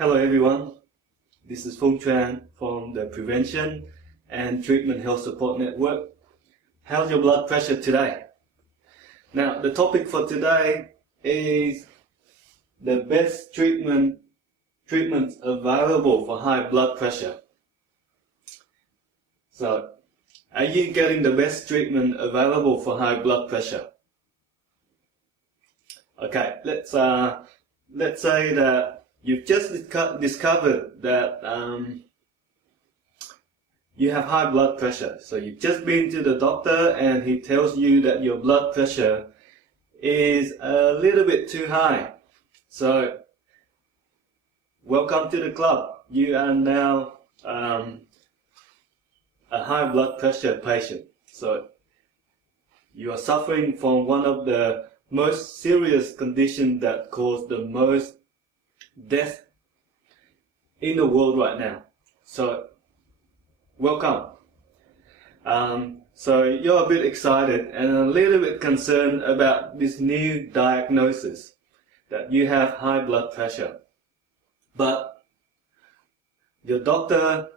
Hello everyone, this is Phung Tran from the Prevention and Treatment Health Support Network. How's your blood pressure today? Now the topic for today is the best treatments available for high blood pressure. So, are you getting the best treatment available for high blood pressure? Okay, let's say that you've just discovered that you have high blood pressure. So you've just been to the doctor and he tells you that your blood pressure is a little bit too high. So welcome to the club. You are now a high blood pressure patient. So you are suffering from one of the most serious conditions that cause the most death in the world right now. So welcome. So you're a bit excited and a little bit concerned about this new diagnosis that you have high blood pressure, but your doctor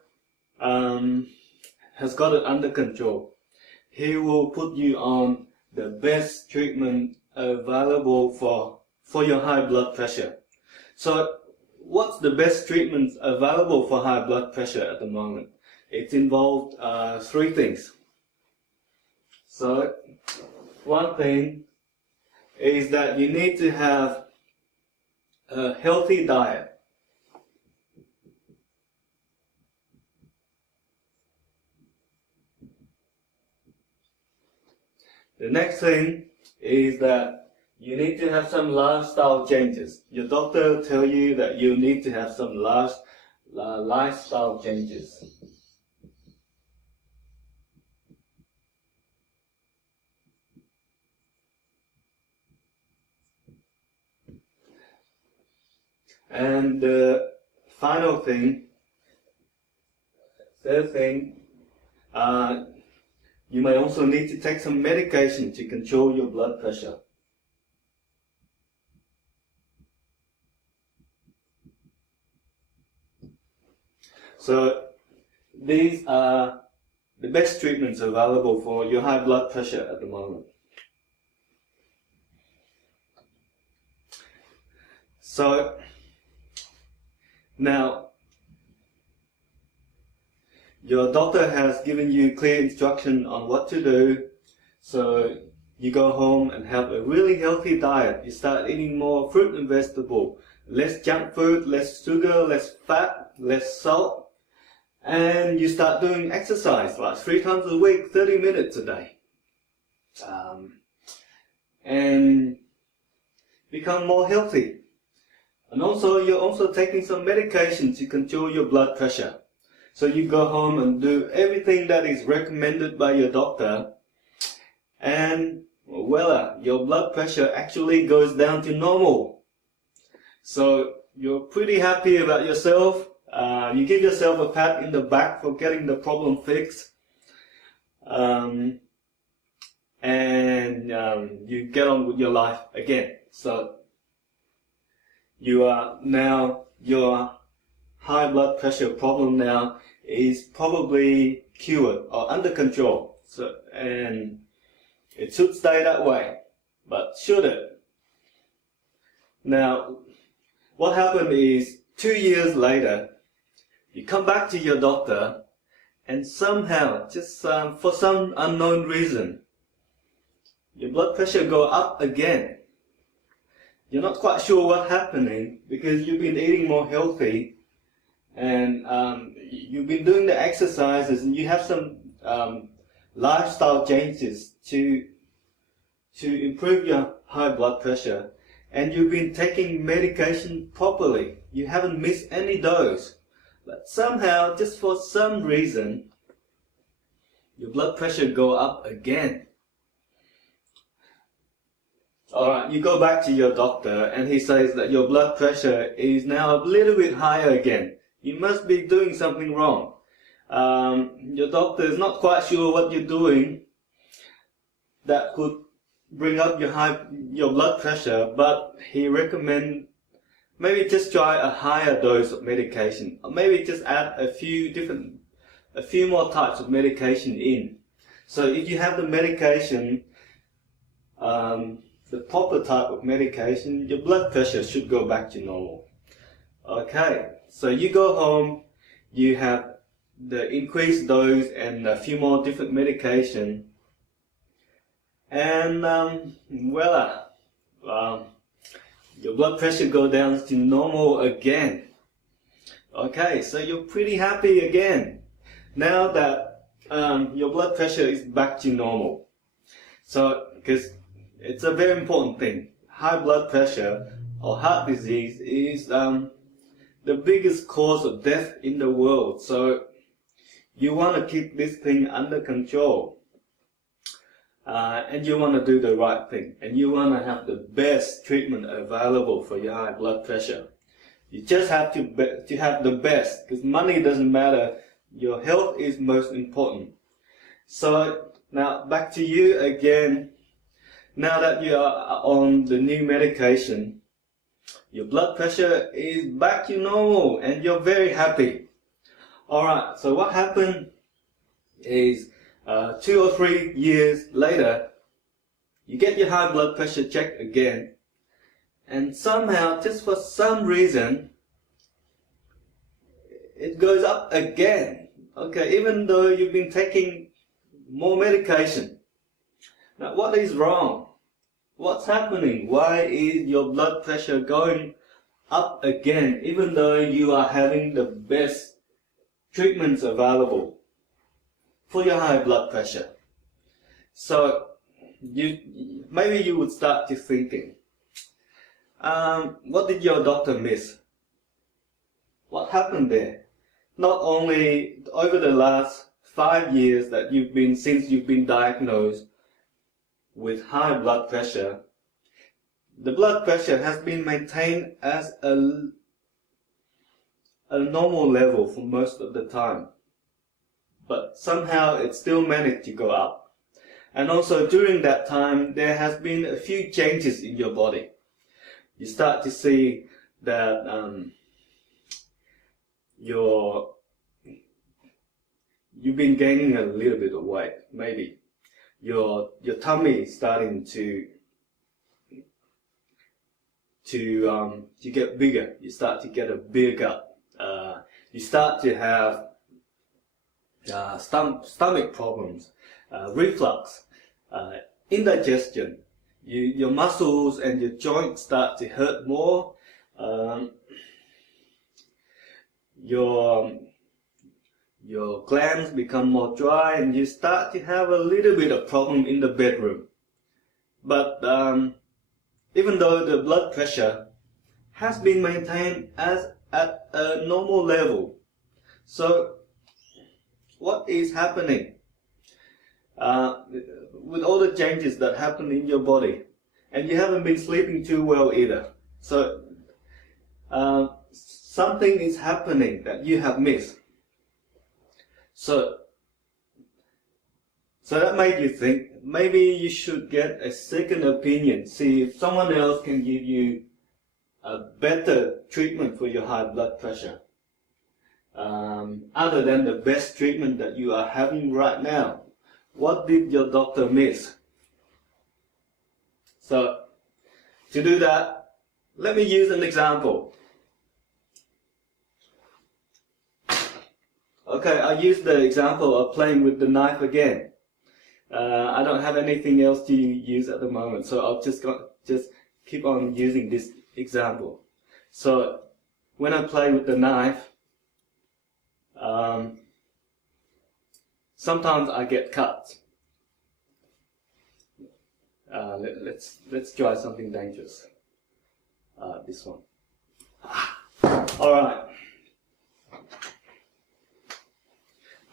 has got it under control. He will put you on the best treatment available for your high blood pressure. So what's the best treatments available for high blood pressure at the moment? It's involved three things. So one thing is that you need to have a healthy diet. The next thing is that you need to have some lifestyle changes. Your doctor will tell you that you need to have some lifestyle changes. And the final thing, third thing, you may also need to take some medication to control your blood pressure. So these are the best treatments available for your high blood pressure at the moment. So now your doctor has given you clear instruction on what to do. So you go home and have a really healthy diet. You start eating more fruit and vegetable, less junk food, less sugar, less fat, less salt. And you start doing exercise like 3 times a week, 30 minutes a day. And become more healthy. And also you're also taking some medication to control your blood pressure. So you go home and do everything that is recommended by your doctor, and voila, your blood pressure actually goes down to normal. So you're pretty happy about yourself. You give yourself a pat in the back for getting the problem fixed, and you get on with your life again. So you are now, your high blood pressure problem now is probably cured or under control. So, and it should stay that way, but should it? Now, what happened is 2 years later, you come back to your doctor, and somehow, just for some unknown reason, your blood pressure go up again. You're not quite sure what's happening because you've been eating more healthy, and you've been doing the exercises, and you have some lifestyle changes to improve your high blood pressure, and you've been taking medication properly. You haven't missed any dose. But somehow, just for some reason, your blood pressure go up again. Alright, you go back to your doctor and he says that your blood pressure is now a little bit higher again. You must be doing something wrong. Your doctor is not quite sure what you're doing that could bring up your blood pressure, but he recommends maybe just try a higher dose of medication, or maybe just add a few more types of medication in. So if you have the medication, the proper type of medication, your blood pressure should go back to normal. Okay, so you go home, you have the increased dose and a few more different medication, and voila, your blood pressure goes down to normal again. Okay, so you're pretty happy again now that your blood pressure is back to normal. So, because it's a very important thing, high blood pressure or heart disease is the biggest cause of death in the world. So you want to keep this thing under control, and you want to do the right thing, and you want to have the best treatment available for your high blood pressure. You just have to have the best, because money doesn't matter. Your health is most important. So now back to you again. Now that you are on the new medication, your blood pressure is back to normal and you're very happy. Alright, so what happened is 2 or 3 years later, you get your high blood pressure checked again, and somehow, just for some reason, it goes up again. Okay, even though you've been taking more medication. Now, what is wrong? What's happening? Why is your blood pressure going up again, even though you are having the best treatments available for your high blood pressure? So, maybe you would start to thinking, what did your doctor miss? What happened there? Not only over the last 5 years that since you've been diagnosed with high blood pressure, the blood pressure has been maintained as a normal level for most of the time, but somehow it still managed to go up. And also during that time, there has been a few changes in your body. You start to see that you've been gaining a little bit of weight. Maybe your tummy is starting to get bigger. You start to get a bigger gut. You start to have stomach problems, reflux, indigestion. Your muscles and your joints start to hurt more. Your glands become more dry, and you start to have a little bit of problem in the bedroom. But even though the blood pressure has been maintained at a normal level, so what is happening with all the changes that happen in your body? And you haven't been sleeping too well either. So something is happening that you have missed. So that made you think maybe you should get a second opinion, see if someone else can give you a better treatment for your high blood pressure, other than the best treatment that you are having right now. What did your doctor miss? So to do that, let me use an example. Okay, I use the example of playing with the knife again. I don't have anything else to use at the moment, so I'll just keep on using this example. So when I play with the knife, sometimes I get cuts. Let's try something dangerous. This one. All right.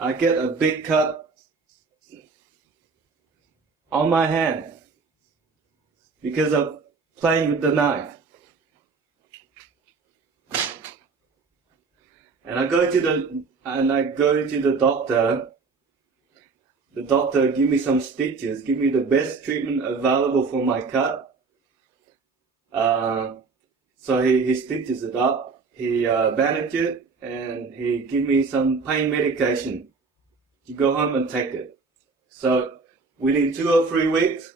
I get a big cut on my hand because of playing with the knife. And I go to the doctor. The doctor give me some stitches, give me the best treatment available for my cut. So he stitches it up, he bandages it, and he give me some pain medication. You go home and take it. So within 2 or 3 weeks,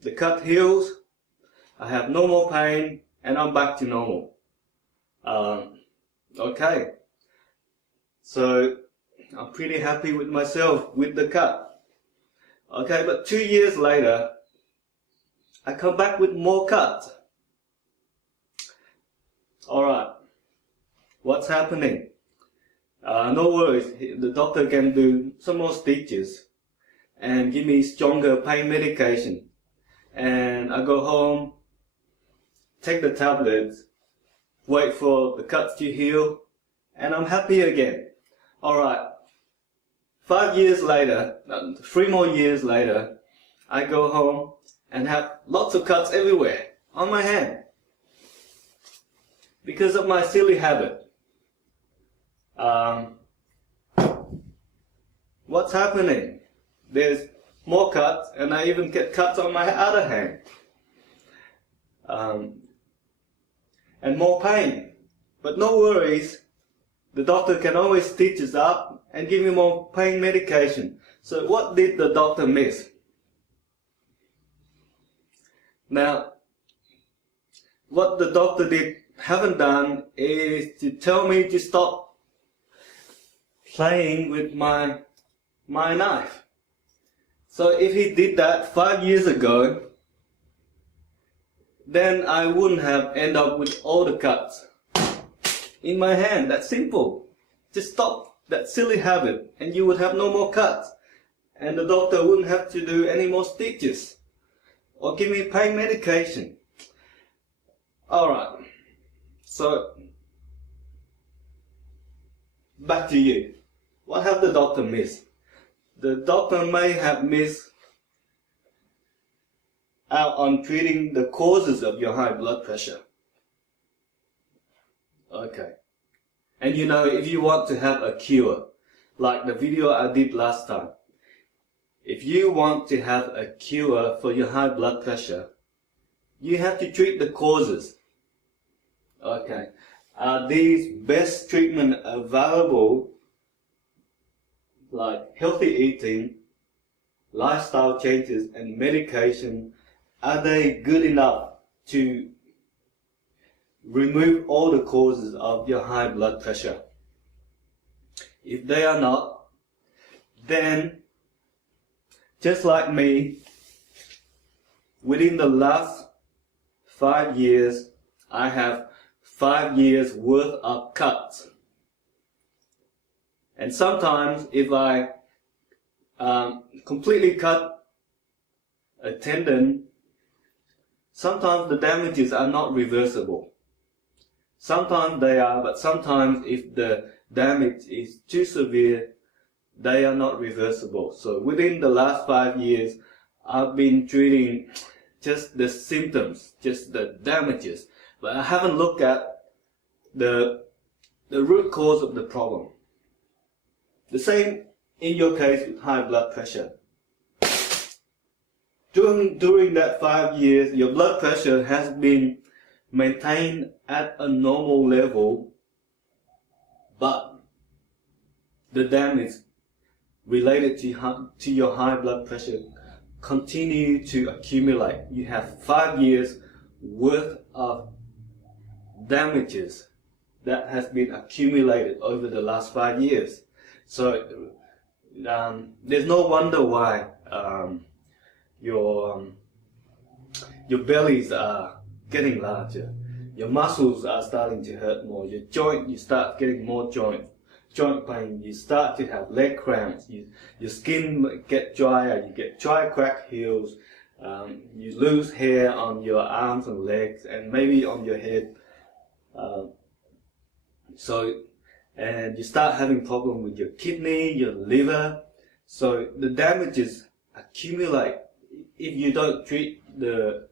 the cut heals, I have no more pain, and I'm back to normal. Okay, so I'm pretty happy with myself with the cut. Okay, but 2 years later, I come back with more cuts. Alright, what's happening? No worries, the doctor can do some more stitches and give me stronger pain medication. And I go home, take the tablets, wait for the cuts to heal, and I'm happy again. Alright, 5 years later, 3 more years later, I go home and have lots of cuts everywhere on my hand because of my silly habit. What's happening? There's more cuts, and I even get cuts on my other hand. And more pain. But no worries, the doctor can always stitch us up and give me more pain medication. So what did the doctor miss? Now, what the doctor haven't done is to tell me to stop playing with my knife. So if he did that 5 years ago, then I wouldn't have ended up with all the cuts in my hand. That's simple. Just stop that silly habit and you would have no more cuts. And the doctor wouldn't have to do any more stitches or give me pain medication. Alright, so back to you. What have the doctor missed? The doctor may have missed out on treating the causes of your high blood pressure. Okay. And you know, if you want to have a cure, like the video I did last time, if you want to have a cure for your high blood pressure, you have to treat the causes. Okay. Are these best treatment available, like healthy eating, lifestyle changes, and medication? Are they good enough to remove all the causes of your high blood pressure? If they are not, then just like me, within the last 5 years, I have 5 years worth of cuts. And sometimes if I completely cut a tendon, sometimes the damages are not reversible. Sometimes they are, but sometimes if the damage is too severe, they are not reversible. So within the last 5 years, I've been treating just the symptoms, just the damages, but I haven't looked at the root cause of the problem. The same in your case with high blood pressure. During that 5 years, your blood pressure has been maintained at a normal level, but the damage related to your high blood pressure continue to accumulate. You have 5 years worth of damages that has been accumulated over the last 5 years. So there's no wonder why your bellies are getting larger, your muscles are starting to hurt more, your joint, you start getting more joint pain, you start to have leg cramps, your skin get drier, you get dry cracked heels, you lose hair on your arms and legs and maybe on your head, and you start having problem with your kidney, your liver. So the damages accumulate if you don't treat the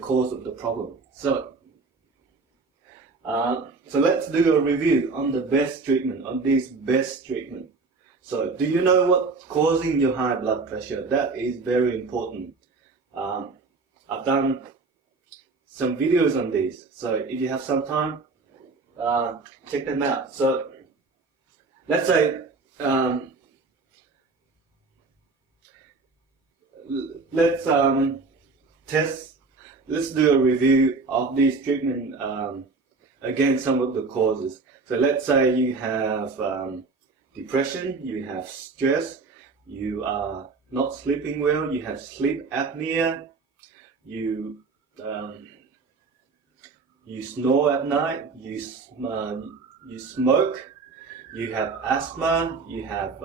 cause of the problem. So let's do a review on the best treatment, on this best treatment. So do you know what's causing your high blood pressure? That is very important. I've done some videos on these. So if you have some time, check them out. So let's say let's do a review of these treatment against some of the causes. So let's say you have depression, you have stress, you are not sleeping well, you have sleep apnea, you snore at night, you smoke, you have asthma, you have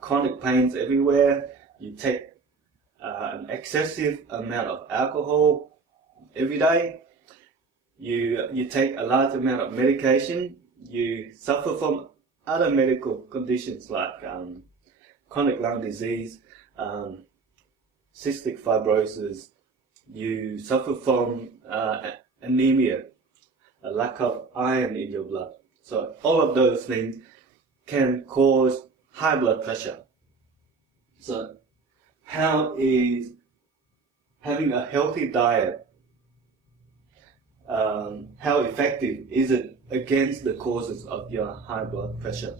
chronic pains everywhere, you take an excessive amount of alcohol every day, you take a large amount of medication, you suffer from other medical conditions like chronic lung disease, cystic fibrosis, you suffer from anemia, a lack of iron in your blood. So all of those things can cause high blood pressure. So how is having a healthy diet, how effective is it against the causes of your high blood pressure?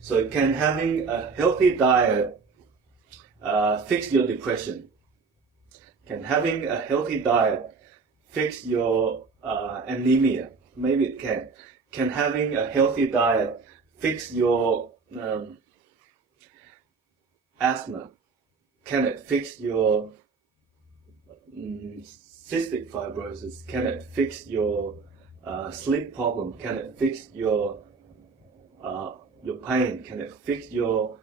So can having a healthy diet fix your depression? Can having a healthy diet fix your anemia? Maybe it can. Can having a healthy diet fix your asthma? Can it fix your cystic fibrosis? Can it fix your sleep problem? Can it fix your pain? Can it fix your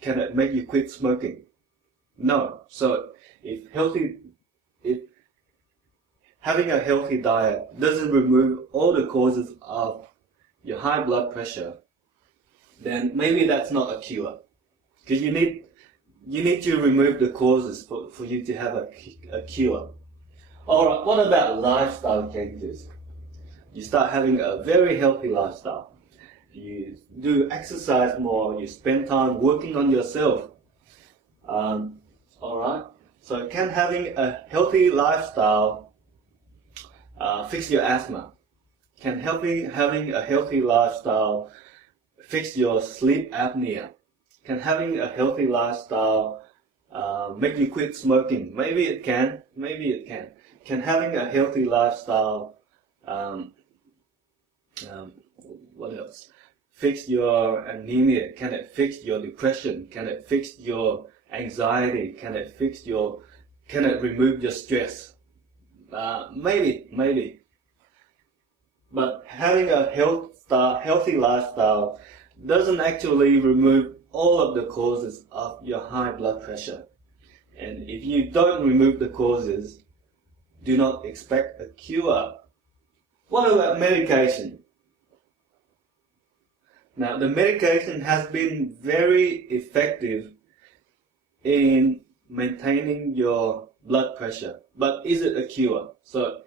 can it make you quit smoking? No. So if having a healthy diet doesn't remove all the causes of your high blood pressure, then maybe that's not a cure, because you need to remove the causes for you to have a cure. Alright, what about lifestyle changes? You start having a very healthy lifestyle. You do exercise more, you spend time working on yourself. Alright, so can having a healthy lifestyle fix your asthma? Can having a healthy lifestyle fix your sleep apnea? Can having a healthy lifestyle make you quit smoking? Maybe it can. Maybe it can. Can having a healthy lifestyle, what else? Fix your anemia? Can it fix your depression? Can it fix your anxiety? Can it remove your stress? Maybe. But having a healthy lifestyle doesn't actually remove all of the causes of your high blood pressure. And if you don't remove the causes, do not expect a cure. What about medication? Now, the medication has been very effective in maintaining your blood pressure, but is it a cure? So,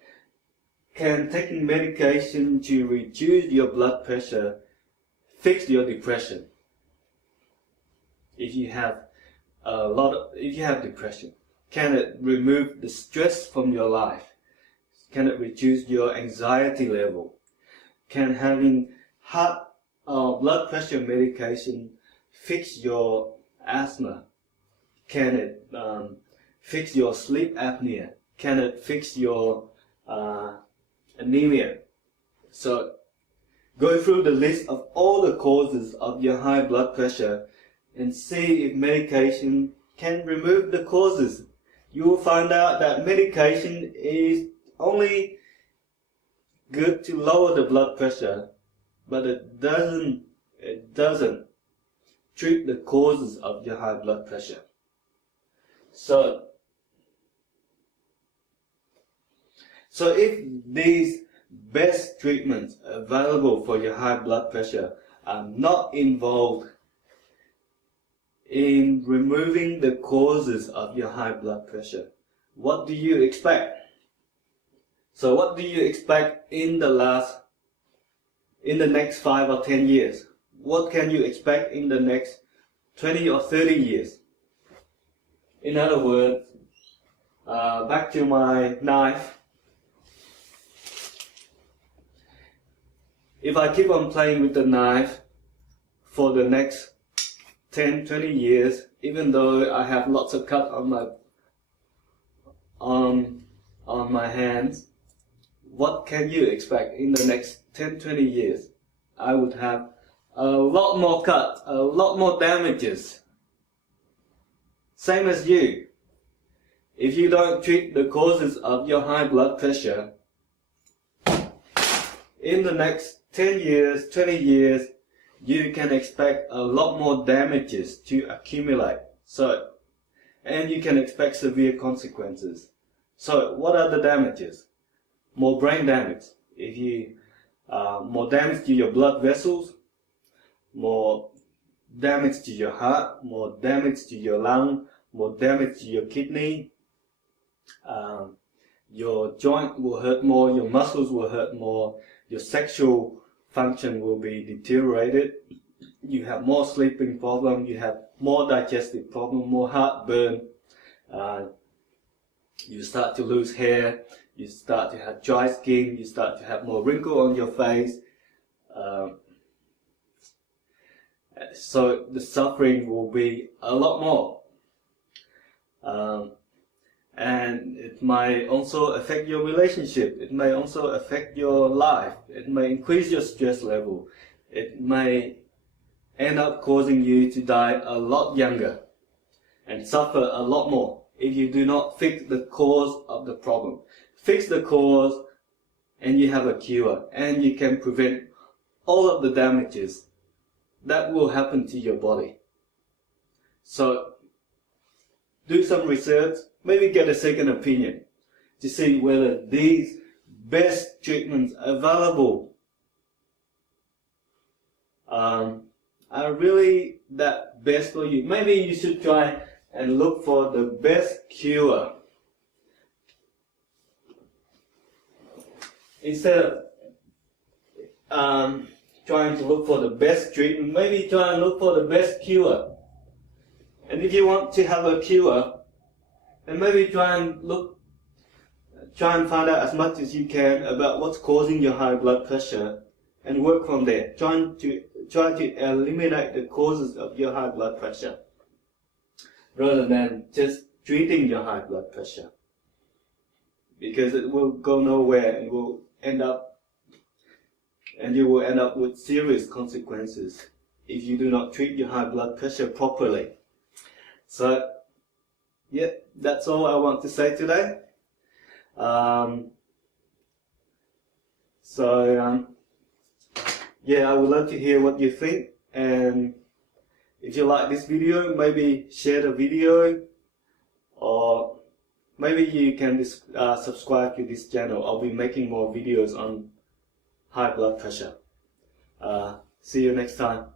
can taking medication to reduce your blood pressure fix your depression? If you have depression, can it remove the stress from your life? Can it reduce your anxiety level? Can having blood pressure medication fix your asthma? Can it fix your sleep apnea? Can it fix your anemia? So go through the list of all the causes of your high blood pressure and see if medication can remove the causes. You will find out that medication is only good to lower the blood pressure, but it doesn't treat the causes of your high blood pressure. So if these best treatments available for your high blood pressure are not involved in removing the causes of your high blood pressure, what do you expect? So what do you expect in the next 5 or 10 years? What can you expect in the next 20 or 30 years? In other words, back to my knife, if I keep on playing with the knife for the next 10-20 years, even though I have lots of cut on my hands, what can you expect in the next 10-20 years? I would have a lot more cuts, a lot more damages. Same as you. If you don't treat the causes of your high blood pressure, in the next 10 years, 20 years, you can expect a lot more damages to accumulate. And you can expect severe consequences. So what are the damages? More brain damage. More damage to your blood vessels, more damage to your heart, more damage to your lung, more damage to your kidney. Your joint will hurt more, your muscles will hurt more, your sexual function will be deteriorated, you have more sleeping problem, you have more digestive problem, more heartburn, you start to lose hair, you start to have dry skin, you start to have more wrinkle on your face. So the suffering will be a lot more. And it may also affect your relationship, it may also affect your life, it may increase your stress level, it may end up causing you to die a lot younger and suffer a lot more if you do not fix the cause of the problem. Fix the cause and you have a cure, and you can prevent all of the damages that will happen to your body. So do some research, maybe get a second opinion to see whether these best treatments available are really that best for you. Maybe you should try and look for the best cure instead of trying to look for the best treatment. Maybe try and look for the best cure. And if you want to have a cure, then maybe try and find out as much as you can about what's causing your high blood pressure and work from there. Try to eliminate the causes of your high blood pressure rather than just treating your high blood pressure, because it will go nowhere and you will end up with serious consequences if you do not treat your high blood pressure properly. So, yeah, that's all I want to say today. Yeah, I would love to hear what you think, and if you like this video, maybe share the video, or maybe you can subscribe to this channel. I'll be making more videos on high blood pressure. See you next time.